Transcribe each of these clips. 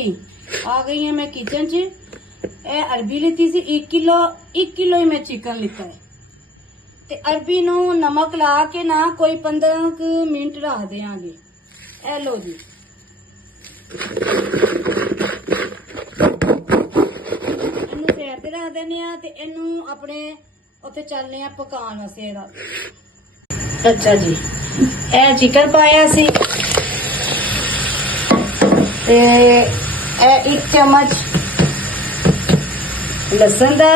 जी आ गई है मैं किचन च। ए अरबी लीती सी 1 किलो ही मैं चिकन लिता है ते अरबी नू नमक ला के ना कोई 15 मिनट रख देंगे। ए लो जी इनू सैर ते रख देने ते इनू अपने उत्थे चलने पकाने वास्ते। अच्छा जी ए चिकन पाया सी ते ए 1 चम्मच लसन दा,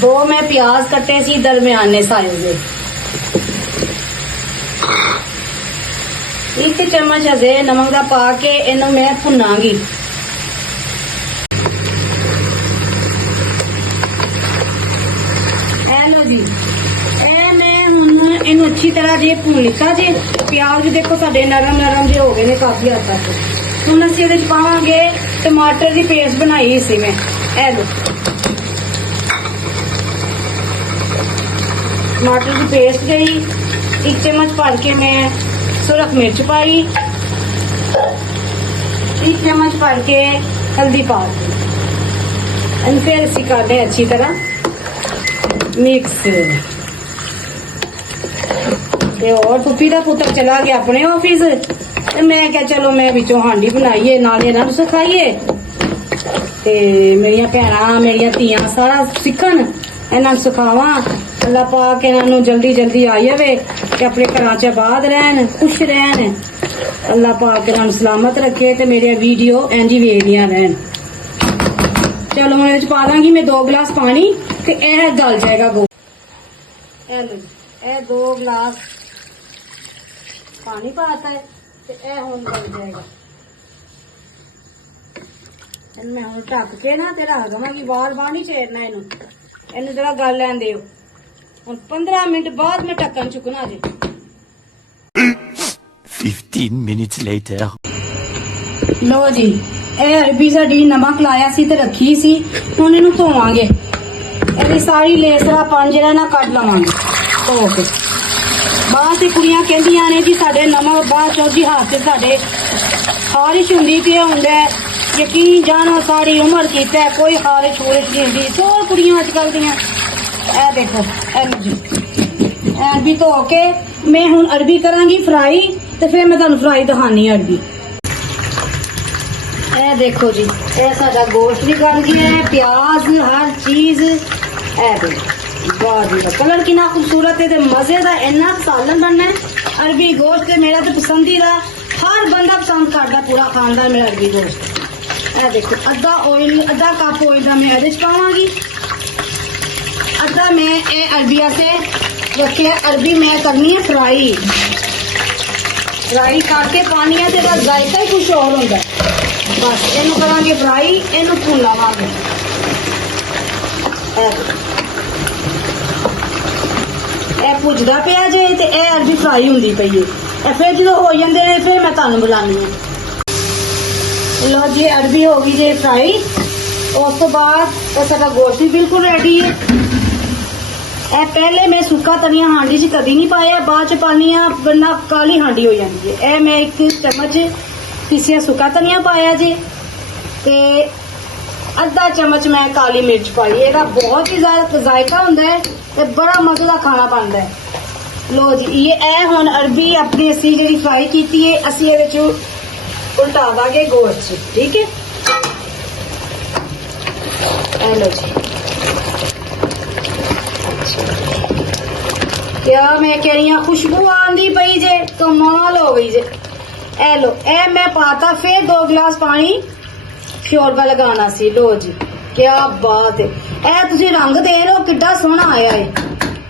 2 मैं प्याज कट्टे सी दरमियाने साइज दे, 1 चम्मच हजे नमक दा पा के इनू मैं भुनांगी। लो जी इनू अच्छी तरह जे भून लिता जे। प्याज देखो साडे नरम नरम जे हो गए ने काफी हद तक। हुण असीं इहदे च पावांगे टमाटर दी पेस्ट बनाई सी मैं। ए लो टमाटर की पेस्ट गई, 1 चम्मच भर के मैं सुरख मिर्च पाई, 1 चम्मच भर के हल्दी पा दी। फिर असीं करदे अच्छी तरह मिक्स। और पुप्पी का पुत्र चला गया अपने ऑफिस ते मैं क्या चलो मैं विचों हांडी बनाइए नाले इन्हां नूं सिखाइए ते मेरियां भैणां मेरियां धीआं सारा सिखण, इन्हां नूं सिखावां। अल्लाह पाक इन्हां नूं जल्दी जल्दी आ जावे ते अपने घरां च आबाद रहन, खुश रहन। अल्लाह पाक इन्हां नूं सलामत रखे ते मेरे वीडियो इंज ही वेखदियां रहन। चलो हुण इहदे च पा दांगी मैं 2 गिलास पानी ते यह गल जाएगा गो। ए 2 गिलास पानी पाता है ते ए हुण गल जाएगा। मैं हुण ढक के ना ते रख दवांगी, बार नहीं छेड़ना इनू, इनू जरा गल लैन दिओ। हुण 15 मिनट बाद मैं ढक्कन चुकना जे। 15 minutes later. लो जी ए अरबी साडी नमक लाया सी ते रखी सी, हुण इनू धोवांगे। ਇਹਦੀ ਸਾਰੀ ਲੇਸਰਾ ਪੰਜਰਾ ਨਾ ਕੱਢ ਲਵਾਂਗੇ ਧੋ ਕੇ। ਬਾਅਦ ਤੇ ਕੁੜੀਆਂ ਕਹਿੰਦੀਆਂ ਨੇ ਜੀ ਸਾਡੇ ਨਮਕ ਬਾਅਦ ਚੋਂ ਜੀ ਹੱਥ ਤੇ ਸਾਡੇ ਖਾਰਿਸ਼ ਹੁੰਦੀ ਤੇ ਹੁੰਦਾ ਯਕੀਨ ਜਾਣੋ ਸਾਰੀ ਉਮਰ ਕੀਤਾ ਕੋਈ ਖਾਰਿਸ਼ ਹੋਰਿਸ਼ ਨਹੀਂ ਹੁੰਦੀ। ਸੋ ਕੁੜੀਆਂ ਅੱਜ ਕੱਲ ਦੀਆਂ ਇਹ ਦੇਖੋ ਅਰਬੀ ਧੋ ਕੇ ਮੈਂ ਹੁਣ ਅਰਬੀ ਕਰਾਂਗੀ ਫਰਾਈ ਤੇ ਫਿਰ ਮੈਂ ਤੁਹਾਨੂੰ ਫਰਾਈ ਦਿਖਾਣੀ ਅਰਬੀ। ਇਹ ਦੇਖੋ ਜੀ ਇਹ ਸਾਡਾ ਗੋਸ਼ਤ ਵੀ ਗਲ ਗਿਆ है, प्याज हर चीज। वाह जी कलर कितना खूबसूरत है, मजे का इन्ना सालन बनना है। अरबी गोश्त मेरा तो पसंदीदा, हर बंदा पसंद करता, पूरा खानदान मेरा अरबी गोश्त। ए देखो अद्धा कप ऑयल का मैं ਇਹਦੇ ਚ पावांगी, अद्धा मैं ये अरबिया से रखे। अरबी मैं करनी है फ्राई करके पानी है तो जायका ही कुछ और होता है। बस इनू करांगे फ्राई, इनू भून लावांगे। भुजदा पिया जे ते ए अरबी फ्राई हुंदी पई है। फिर जो हो जांदे ने फिर मैं तुहानू बुलानी है। लो जी अरबी हो गई जे फ्राई, उस तो बाद साडा गोश्त भी बिल्कुल रेडी है। ए पहले मैं सुक्का धनिया हांडी च कदी नहीं पाया, बाद च पानी वरना काली हांडी हो जाती है। ए मैं 1 चम्मच पीसिया सुक्का धनिया पाया जे ते अद्धा चम्मच मैं काली मिर्च पाई। ਇਹਦਾ बहुत ही ज्यादा जायका ਹੁੰਦਾ है ਤੇ बड़ा मजेदार खाना बनता है। लो जी ये हुण अरबी अपनी असी जी फ्राई की है, असी ये उल्टा देंगे गोश्त। ठीक है लो जी क्या मैं कह रही हूँ खुशबू आंदी पई जे, कमाल हो गई जे। ए लो ए मैं पाता फिर 2 गिलास पानी शोरबा लगाना सी। लो जी क्या बात है, ए तुसी रंग दे रहे हो किड्डा सोहना आया है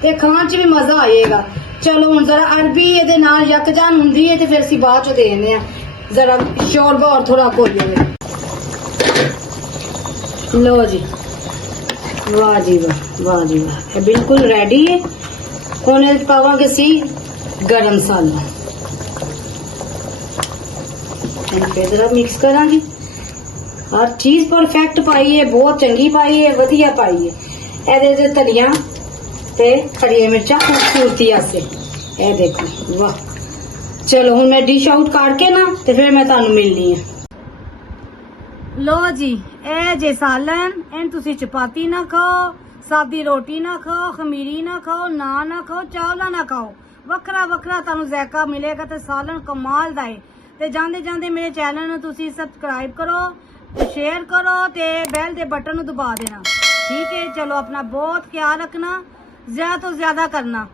ते खान च भी मजा आएगा। चलो हुण जरा अरबी इहदे नाल यकजान हुंदी है ते फिर असीं बाद च देने आ जरा शोरबा और थोड़ा घोल जावे। लो जी वाह जी वाह, वाह जी वाह, ये बिल्कुल रेडी है। हुण इहदे च पावांगे असीं गरम मसाला, फिर जरा मिक्स करांगे। हर चीज परफेक्ट पाई है, बहुत चंगी पाई है, वधिया पाई है। ਇਹਦੇ ਧਨੀਆ ਤੇ ਖੜੀਆਂ ਮਿਰਚਾਂ खूबसूरती आसे। ए देखो वाह ਚਲੋ ਹੁਣ ਮੈਂ ਡਿਸ਼ ਆਊਟ ਕਰਕੇ ਨਾ ਤੇ ਫਿਰ ਮੈਂ ਤੁਹਾਨੂੰ ਮਿਲਣੀ ਆ। ਲੋ ਜੀ, ਇਹ ਜੇ ਸਾਲਨ, ਇਹਨ ਤੁਸੀਂ ਚਪਾਤੀ ਨਾ ਖਾਓ, ਸਾਦੀ ਰੋਟੀ ਨਾ ਖਾਓ, ਖਮੀਰੀ ਨਾ ਖਾਓ, ਨਾਨ ਨਾ ਖਾਓ, ਚਾਵਲਾ ਨਾ ਖਾਓ, ਵੱਖਰਾ ਵੱਖਰਾ ਤੁਹਾਨੂੰ ਜ਼ਾਇਕਾ ਮਿਲੇਗਾ ਤੇ ਸਾਲਨ ਕਮਾਲ ਦਾ ਹੈ। ਤੇ ਜਾਂਦੇ ਜਾਂਦੇ ਮੇਰੇ ਚੈਨਲ ਨੂੰ ਤੁਸੀਂ ਸਬਸਕ੍ਰਾਈਬ ਕਰੋ, ਸ਼ੇਅਰ ਕਰੋ ਤੇ ਬੈਲ ਦੇ ਬਟਨ ਨੂੰ ਦਬਾ ਦੇਣਾ। ਠੀਕ ਹੈ, ਚਲੋ ਆਪਣਾ ਬਹੁਤ ਖਿਆਲ ਰੱਖਣਾ, ਜ਼ਿਆਦਾ ਤੋਂ ਜ਼ਿਆਦਾ ਕਰਨਾ।